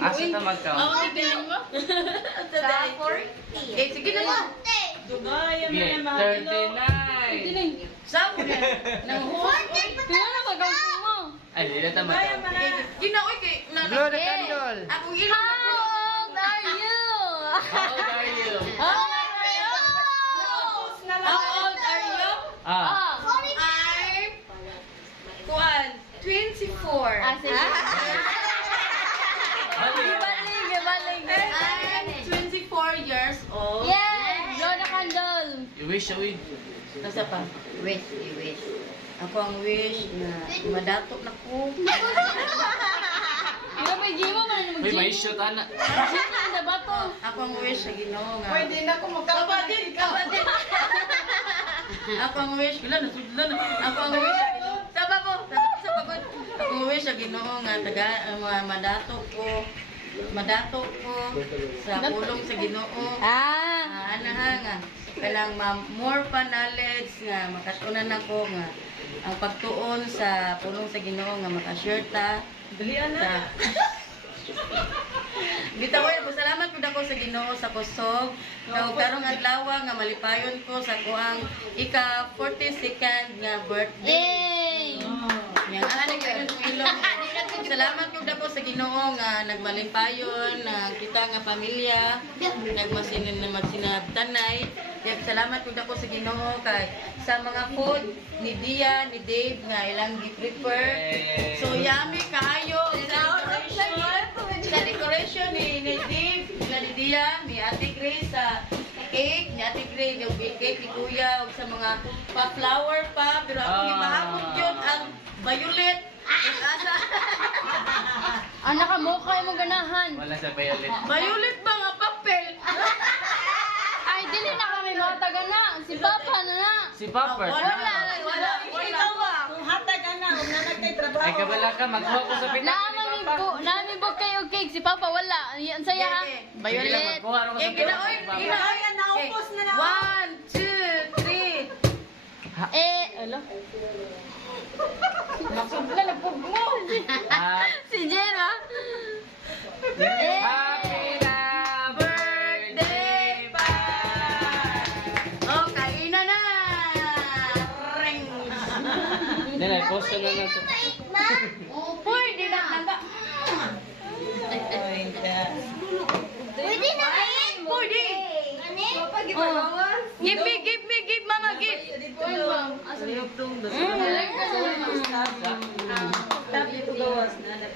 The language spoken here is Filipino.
Asa ta mag-count? Ako titingin mo. Sa 40. Eh, sige na lang. Dugayan mo naman. 39. Tining. Saan mo na? Nang host. Kaya na mag-outing mo. Ay, di na ta Dugayan mo mag-count. na. Ginaoy kay. Blow the candle. Ako ilang How old are you? How old are you? How old are you? How old are you? Ah. Ah. I'm Kuan, 24. Ah, sige. Ano? Ibaling, ibaling. I'm 24 years old. Yes! Blow the candle. You wish away. Nasa pa? Wish, i-wish. Ako ang wish na madatok na ko. Ikaw may Jimo, man Uy, may shoot, ana. Jimo na ba to? Ako ang wish sa Ginoo nga. Pwede na kung magkapatid. Kapatid. Ako ang wish, kailan na sudla na. Ako ang wish sa Ginoo. Saba ko, sa pagod. Ako ang wish sa Ginoo nga taga ang mga madatok ko. Madatok ko sa pulong sa Ginoo. Ah. Ah, ano ha nga, kanang ma- more pa knowledge nga makatunan ako nga ang pagtuon sa pulong sa Ginoo nga makashare ta Dalian na. sa Bitaway ko salamat pud ako sa Ginoo sa kusog. Kau karong adlaw nga malipayon ko sa kuang ika 42nd nga birthday. Yay! Yan ana gyud ang ilong. Salamat pud ako sa Ginoo nga nagmalipayon na kita nga pamilya nagmasinin na magsinabtanay. Kaya salamat pud ako sa Ginoo kay sa mga food ni Dia, ni Dave nga ilang gi-prepare. So yummy kaayo sa decoration. Sa decoration ni, ni Dave, na ni Dia, ni Ate Grace sa cake, ni Ate Grace yung big cake ni Kuya ug sa mga pa-flower pa pero ako gipahabol yun ang violet. Ug asa Anak ka mo, kaya mo ganahan. Wala sa violet. violet ba nga papel? Ay, dili na kami mga taga na. Si Papa na na. Si Popper. Wala, wala, wala. Kung hatag ka na, kung nanagtay trabaho. Ay, kabala ka. Ko sa pinak Papa. ibo, naaming bo kayo cake. Si Papa wala. Yan saya ha. Sige, Sige lang, Violet. magkuha rin ko Eh, sa ginaoy, Papa. ginaoy. Ayan, naupos na lang. One, two, three. Eh, alo. Masubla na po mo. Ah, Jen, ha? Hey! Happy na birthday, pa! Oh, kainan na! Ring! Nanay, post na na to. Opo, hindi na kanda. Oh my God. Pwede na kain? Pwede! Ano? Pagibawas? Give me, give me, give mama, give! Asa yung tungdo? Asa yung tungdo? Asa yung tungdo?